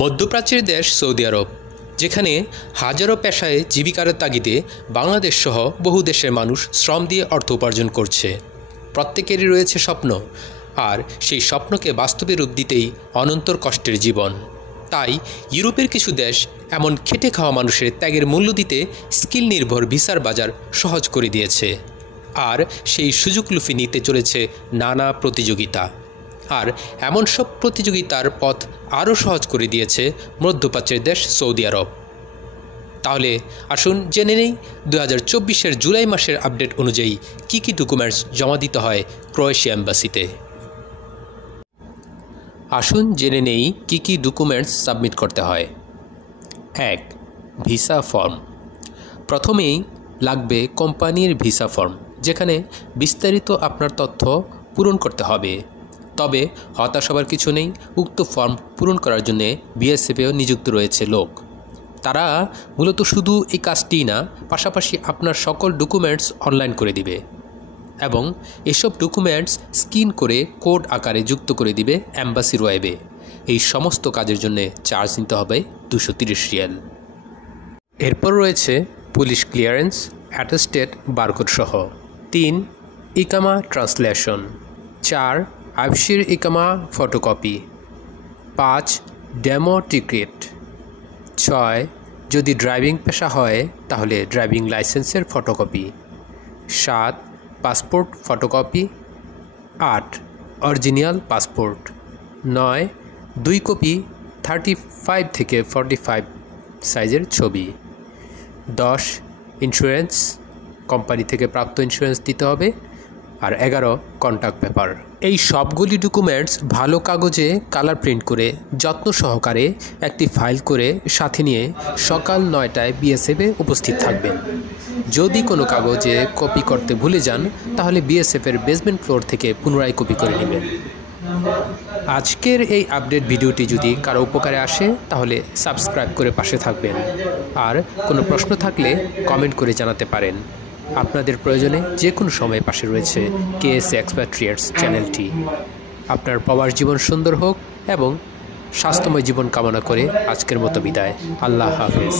মধ্যপ্রাচ্যের দেশ সৌদি আরব, যেখানে হাজারো পেশায় জীবিকার তাগিদে বাংলাদেশ সহ বহু দেশের মানুষ শ্রম দিয়ে অর্থ উপার্জন করছে। প্রত্যেকেরই রয়েছে স্বপ্ন, আর সেই স্বপ্নকে বাস্তবে রূপ দিতেই অনন্তর কষ্টের জীবন। তাই ইউরোপের কিছু দেশ এমন খেটে খাওয়া মানুষের ত্যাগের মূল্য দিতে স্কিল নির্ভর ভিসার বাজার সহজ করে দিয়েছে। আর সেই সুযোগ লুফে নিতে চলেছে নানা প্রতিযোগিতা। আর এমন সব প্রতিযোগিতার পথ আরও সহজ করে দিয়েছে মধ্যপ্রাচ্যের দেশ সৌদি আরব। তাহলে আসুন জেনে নেই 2024-এর জুলাই মাসের আপডেট অনুযায়ী কী কী ডকুমেন্টস জমা দিতে হয় ক্রোয়েশিয়া এম্বাসিতে। আসুন জেনে নেই কী কী ডকুমেন্টস সাবমিট করতে হয়। 1. Visa form. প্রথমেই লাগবে কোম্পানির ভিসা ফর্ম, যেখানে বিস্তারিত আপনার তথ্য পূরণ করতে হবে। তবে হতাশ হবার কিছু নেই, উক্ত ফর্ম পূরণ করার জন্য বিএসএফেও নিযুক্ত রয়েছে লোক। তারা মূলত শুধু এই কাজটিই না, পাশাপাশি আপনার সকল ডকুমেন্টস অনলাইন করে দিবে এবং এসব ডকুমেন্টস স্ক্যান করে কোড আকারে যুক্ত করে দিবে অ্যাম্বাসির ওয়েবে। এই সমস্ত কাজের জন্য চার্জ নিতে হবে 230 রিয়াল। এরপর রয়েছে পুলিশ ক্লিয়ারেন্স, অ্যাটেস্টেড বারকোড সহ। 3. ইকামা ট্রান্সলেশন। 4. আবশির ইকামা ফটোকপি। 5. Demo ticket. 6. যদি ড্রাইভিং পেশা হয় তাহলে ড্রাইভিং লাইসেন্সের photocopy. 7. Passport photocopy. 8. Original passport. 9. 2 copy 35 থেকে 45 সাইজের ছবি। 10. ইন্স্যুরেন্স, কোম্পানি থেকে প্রাপ্ত ইন্স্যুরেন্স দিতে হবে। আর 11. Contact paper. এই সবগুলি ডকুমেন্টস ভালো কাগজে কালার প্রিন্ট করে যত্ন সহকারে একটি ফাইল করে সাথে নিয়ে সকাল 9টায় বিএসএফে উপস্থিত থাকবেন। যদি কোনো কাগজে কপি করতে ভুলে যান তাহলে বিএসএফের বেসমেন্ট ফ্লোর থেকে পুনরায় কপি করে নেবেন। আজকের এই আপডেট ভিডিওটি যদি কারো উপকারে আসে তাহলে সাবস্ক্রাইব করে পাশে থাকবেন। আর কোনো প্রশ্ন থাকলে কমেন্ট করে জানাতে পারেন। আপনাদের প্রয়োজনে যে কোনো সময় পাশে রয়েছে কেএসএ এক্সপ্যাট্রিয়েটস চ্যানেলটি। আপনার প্রবাস জীবন সুন্দর হোক এবং স্বাস্থ্যময় জীবন কামনা করে আজকের মতো বিদায়। আল্লাহ হাফেজ।